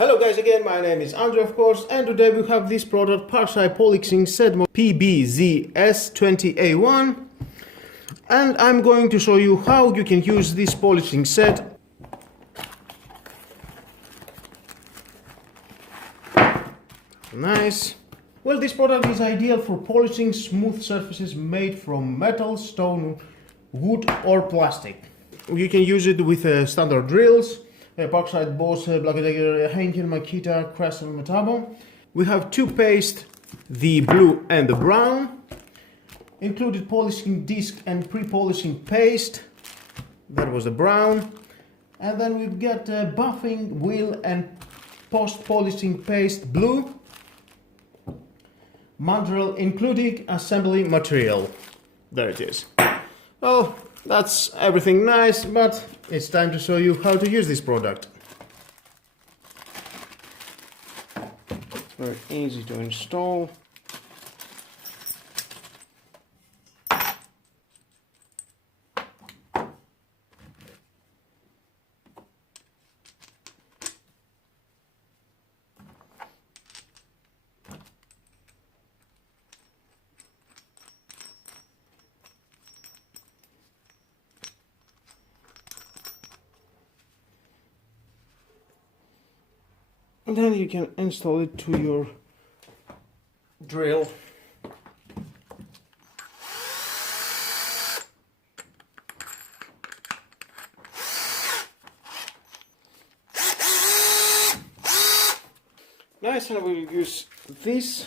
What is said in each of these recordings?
Hello guys, again my name is Andrew of course, and today we have this product Parkside polishing set PBZS20A1, and I'm going to show you how you can use this polishing set. Nice. Well, this product is ideal for polishing smooth surfaces made from metal, stone, wood or plastic. You can use it with standard drills. Parkside, Boss, Black & Decker, Henkel, Makita, Cressel, Metabo. We have two pastes, the blue and the brown. Included polishing disc and pre-polishing paste. That was the brown. And then we've got buffing wheel and post-polishing paste blue. Mandrel including assembly material. There it is. Well, that's everything nice, but it's time to show you how to use this product. Very easy to install. And then you can install it to your drill. Nice, and we'll use this.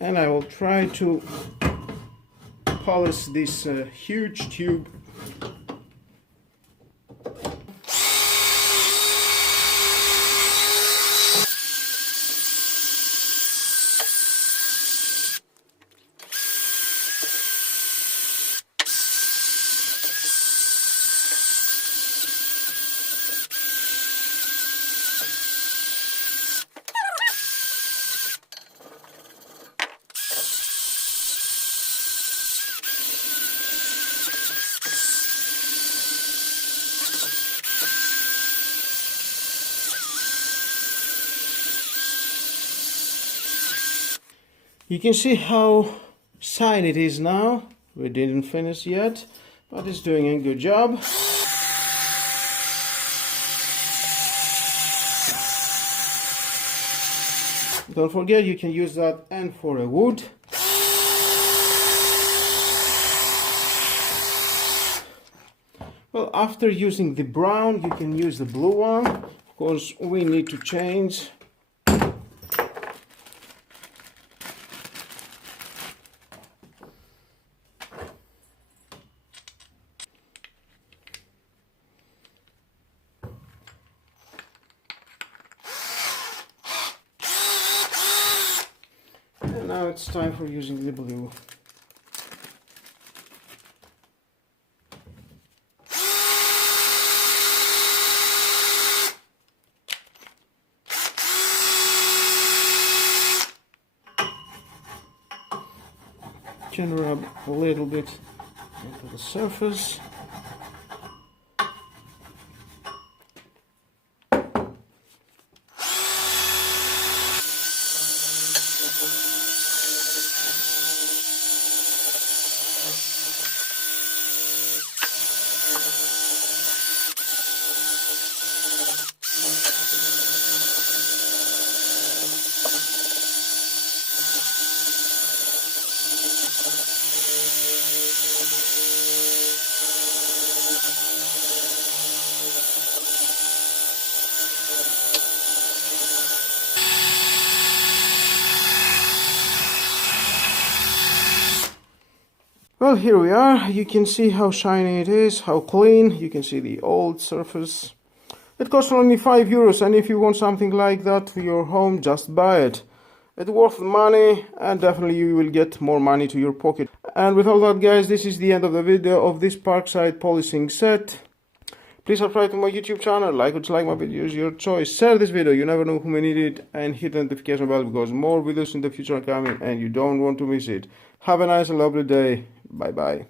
And I will try to polish this huge tube. You can see how shiny it is now. We didn't finish yet, but it's doing a good job. Don't forget you can use that end for a wood. Well, after using the brown, you can use the blue one. Of course, we need to change. Now it's time for using the blue. Can rub a little bit into the surface. Well, here we are. You can see how shiny it is, how clean. You can see the old surface. It costs only €5, and if you want something like that for your home, just buy it. It's worth money, and definitely you will get more money to your pocket. And with all that, guys, this is the end of the video of this Parkside polishing set. Please subscribe to my YouTube channel, like or dislike my videos, your choice. Share this video, you never know who may need it, and hit the notification bell because more videos in the future are coming and you don't want to miss it. Have a nice and lovely day. Bye bye.